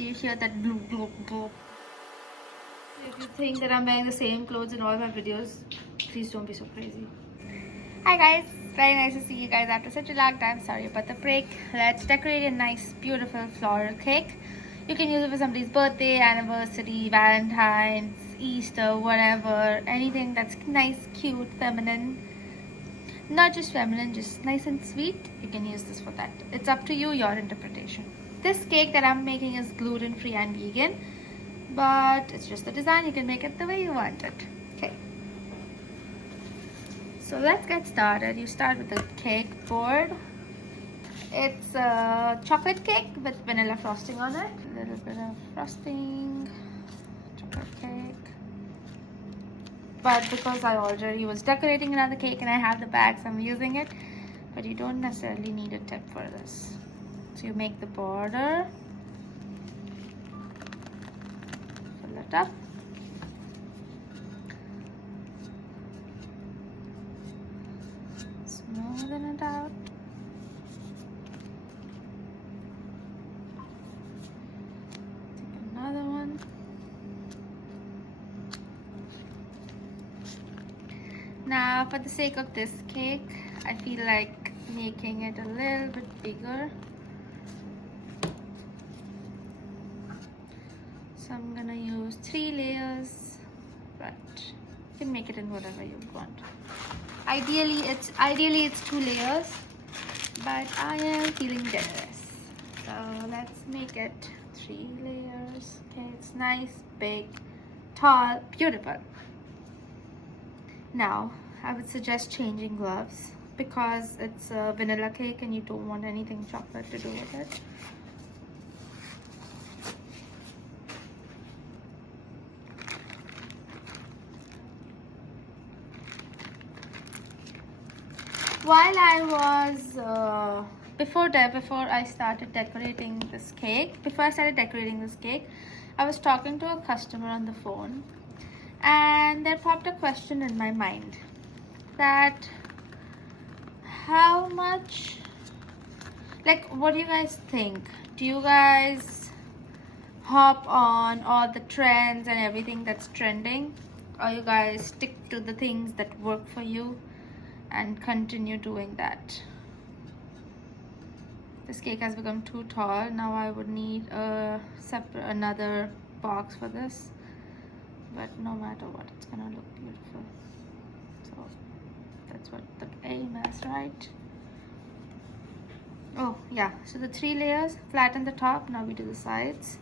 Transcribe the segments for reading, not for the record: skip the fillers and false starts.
Do you hear that bloop, bloop, bloop? If you think that I'm wearing the same clothes in all my videos, please don't be so crazy. Hi guys, very nice to see you guys after such a long time. Sorry about the break. Let's decorate a nice, beautiful floral cake. You can use it for somebody's birthday, anniversary, Valentine's, Easter, whatever. Anything that's nice, cute, feminine. Not just feminine, just nice and sweet. You can use this for that. It's up to you, your interpretation. This cake that I'm making is gluten-free and vegan, but it's just the design. You can make it the way you want it. Okay. So let's get started. You start with the cake board. It's a chocolate cake with vanilla frosting on it. A little bit of frosting, chocolate cake. But because I already was decorating another cake and I have the bags, I'm using it. But you don't necessarily need a tip for this. So you make the border, fill it up. Smoothen it out. Take another one. Now, for the sake of this cake, I feel like making it a little bit bigger. So I'm gonna use 3 layers, but you can make it in whatever you want. Ideally it's 2 layers, but I am feeling generous. So let's make it 3 layers. Okay, it's nice, big, tall, beautiful. Now, I would suggest changing gloves because it's a vanilla cake and you don't want anything chocolate to do with it. While I was before I started decorating this cake, I was talking to a customer on the phone, and there popped a question in my mind that how much, like, what do you guys think? Do you guys hop on all the trends and everything that's trending, or you guys stick to the things that work for you and continue doing that? This cake has become too tall. Now I would need another box for this, but no matter what, it's gonna look beautiful. So that's what the aim is, right? Oh yeah, so the 3 layers, flatten the top. Now we do the sides.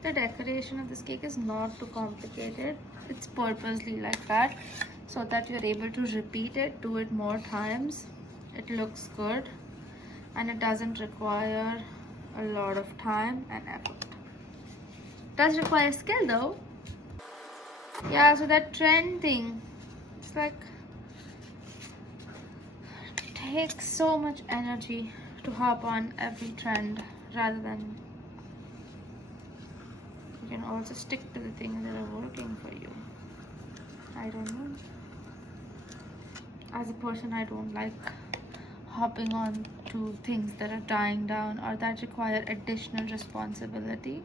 The decoration of this cake is not too complicated. It's purposely like that so that you're able to repeat it, do it more times. It looks good and it doesn't require a lot of time and effort. It does require skill though. Yeah, so that trend thing, it's like, it takes so much energy to hop on every trend rather than you can also stick to the things that are working for you. I don't know. As a person, I don't like hopping on to things that are dying down or that require additional responsibility.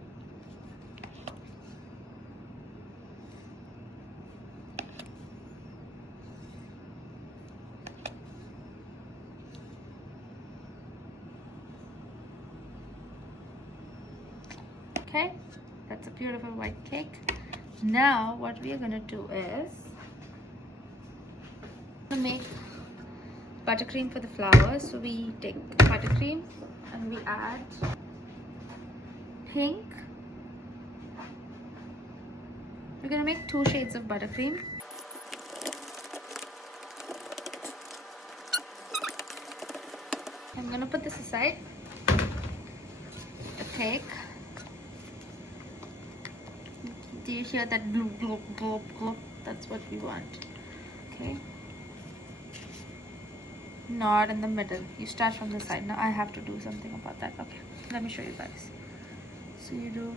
Okay, that's a beautiful white cake. Now what we are gonna do is make buttercream for the flowers. So we take buttercream and we add pink. We're gonna make 2 shades of buttercream. I'm gonna put this aside. The cake. Do you hear that bloop, bloop, bloop, bloop? That's what we want. Okay. not in the middle. You start from the side. Now I have to do something about that. Okay, let me show you guys. So you do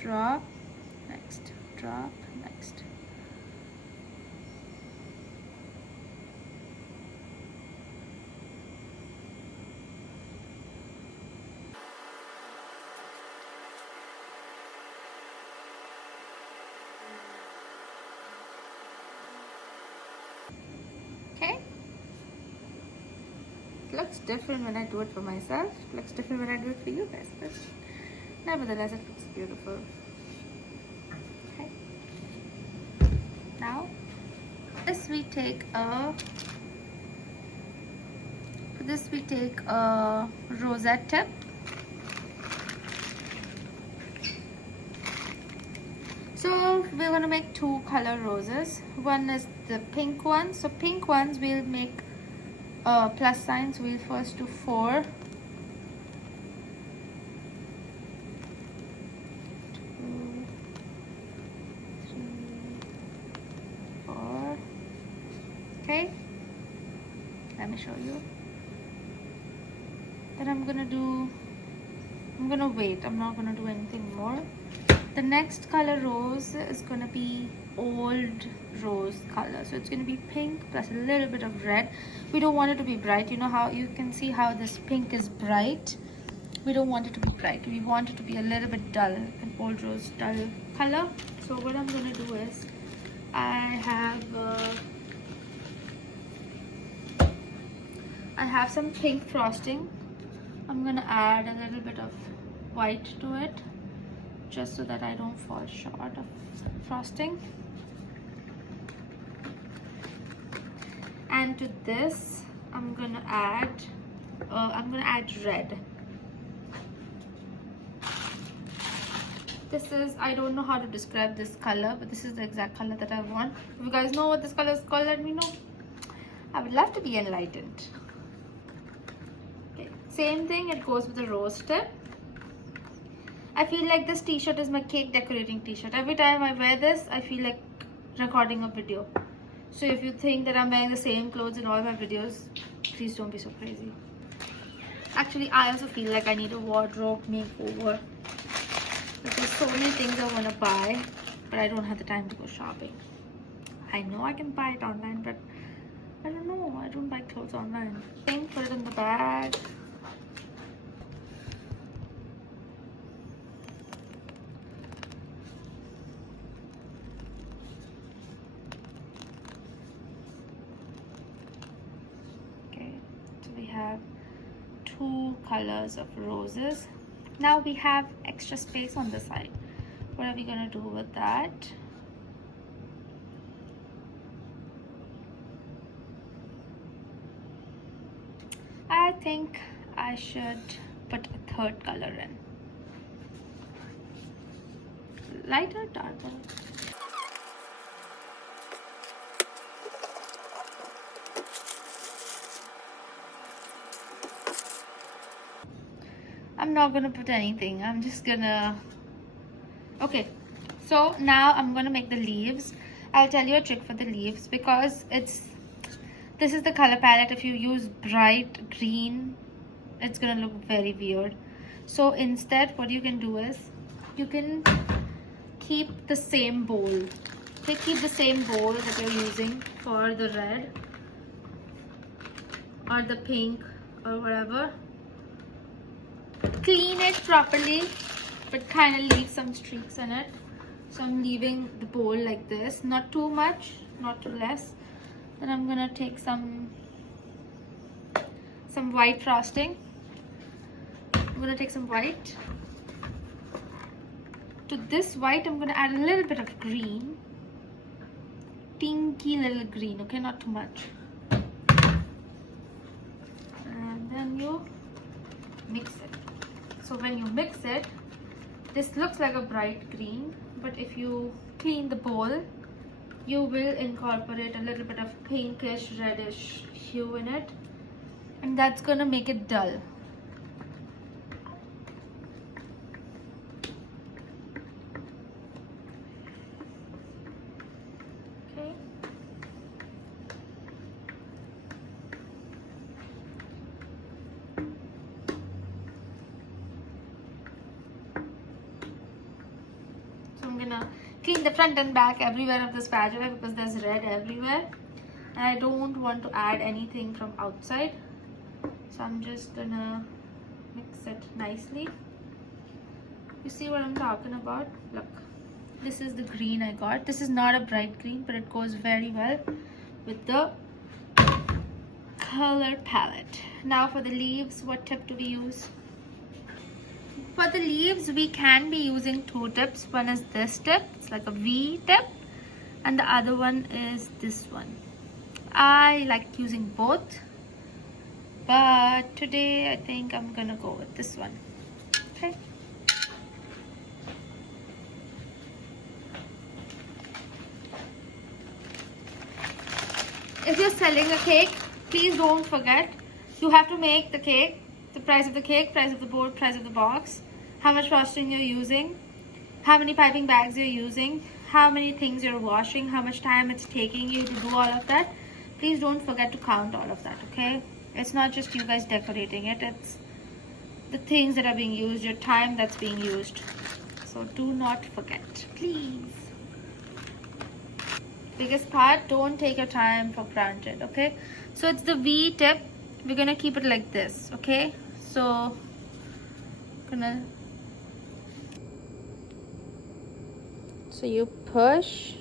drop, next, drop, next. Okay, it looks different when I do it for myself. It looks different when I do it for you guys, but nevertheless it looks beautiful. Okay, now this we take a rosette tip. So we're going to make two color roses. One is the pink one. So pink ones we'll make plus signs. We'll first do 4. 2, 3, 4. Okay. Let me show you. Then I'm gonna wait. I'm not gonna do anything more. The next color rose is gonna be old rose color. So it's gonna be pink plus a little bit of red. We don't want it to be bright. You know how you can see how this pink is bright? We don't want it to be bright. We want it to be a little bit dull, an old rose dull color. So what I'm gonna do is I have some pink frosting. I'm gonna add a little bit of white to it, just so that I don't fall short of frosting. And to this, I'm gonna add red. This is, I don't know how to describe this color, but this is the exact color that I want. If you guys know what this color is called, let me know. I would love to be enlightened. Okay, same thing, it goes with the rose tip. I feel like this t-shirt is my cake decorating t-shirt. Every time I wear this, I feel like recording a video. So if you think that I'm wearing the same clothes in all my videos, please don't be so crazy. Actually, I also feel like I need a wardrobe makeover, because so many things I want to buy, but I don't have the time to go shopping. I know I can buy it online, but I don't know. I don't buy clothes online. Put it in the bag. Have 2 colors of roses. Now we have extra space on the side. What are we gonna do with that? I think I should put a 3rd color in. Lighter, darker? I'm not gonna put anything. I'm just gonna... Okay, so now I'm gonna make the leaves. I'll tell you a trick for the leaves, because this is the color palette. If you use bright green, it's gonna look very weird. So instead, what you can do is you can keep the same bowl. Okay, keep the same bowl that you're using for the red or the pink or whatever. Clean it properly, but kind of leave some streaks in it. So I'm leaving the bowl like this, not too much, not too less. Then I'm gonna take some white frosting. I'm gonna take some white. To this white, I'm gonna add a little bit of green, tinky little green. Okay, not too much. And then you mix it. So when you mix it, this looks like a bright green, but if you clean the bowl, you will incorporate a little bit of pinkish reddish hue in it, and that's gonna make it dull. Okay. clean the front and back everywhere of the spatula because there's red everywhere. And I don't want to add anything from outside. So I'm just gonna mix it nicely. You see what I'm talking about? Look, this is the green I got. This is not a bright green, but it goes very well with the color palette. Now for the leaves, what tip do we use? For the leaves, we can be using two tips. One is this tip, it's like a V tip, and the other one is this one. I like using both, but today I think I'm gonna go with this one. Okay. If you're selling a cake, please don't forget, you have to make the cake, the price of the cake, price of the board, price of the box, how much frosting you're using, how many piping bags you're using, how many things you're washing, how much time it's taking you to do all of that. Please don't forget to count all of that, okay? It's not just you guys decorating it, it's the things that are being used, your time that's being used. So do not forget, please. Biggest part, don't take your time for granted, okay? So it's the V tip. We're gonna keep it like this, okay? So you push.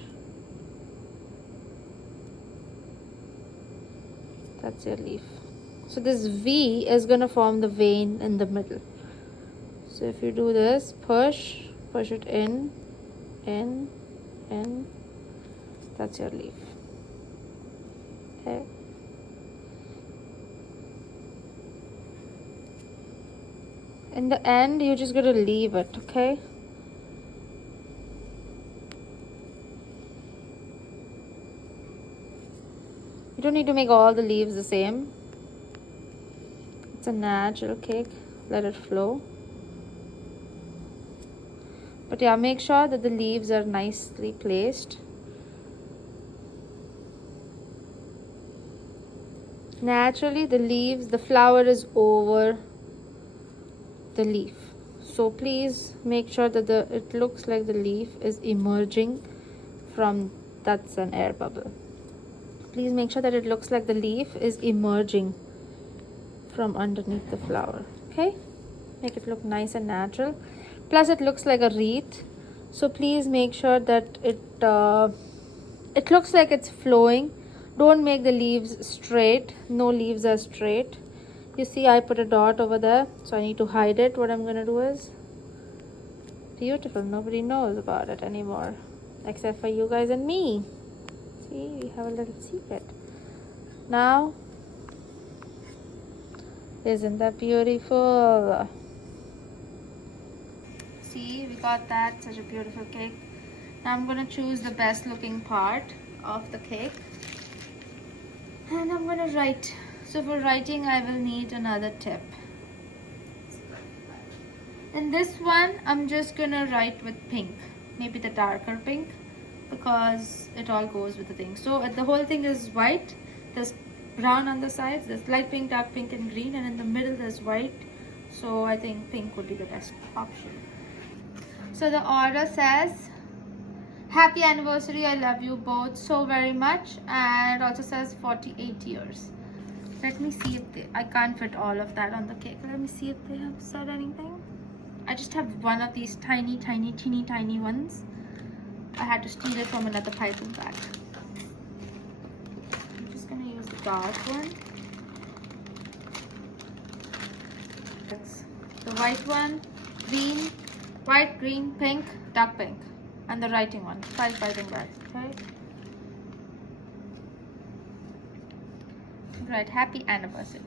That's your leaf. So this V is gonna form the vein in the middle. So if you do this, push it in, that's your leaf. Okay. In the end, you're just gonna leave it, okay? You don't need to make all the leaves the same. It's a natural cake. Let it flow. But yeah, make sure that the leaves are nicely placed. Naturally, the flower is over the leaf. So please make sure that it looks like the leaf is emerging from, that's an air bubble. Please make sure that it looks like the leaf is emerging from underneath the flower, okay? Make it look nice and natural. Plus it looks like a wreath, so please make sure that it looks like it's flowing. Don't make the leaves straight. No leaves are straight. You see, I put a dot over there, so I need to hide it. What I'm gonna do is beautiful. Nobody knows about it anymore except for you guys and me. See, we have a little secret. Now, isn't that beautiful? See, we got that, such a beautiful cake. Now I'm gonna choose the best looking part of the cake and I'm gonna write. So for writing, I will need another tip. In this one, I'm just gonna write with pink, maybe the darker pink, because it all goes with the thing. So the whole thing is white, there's brown on the sides, there's light pink, dark pink and green, and in the middle there's white. So I think pink would be the best option. So the order says, happy anniversary, I love you both so very much, and it also says 48 years. Let me see if I can't fit all of that on the cake. Let me see if they have said anything. I just have one of these tiny ones. I had to steal it from another piping bag. I'm just gonna use the dark one. That's the white one, green, white, green, pink, dark pink, and the writing one, 5 piping bags, okay? Right, happy anniversary.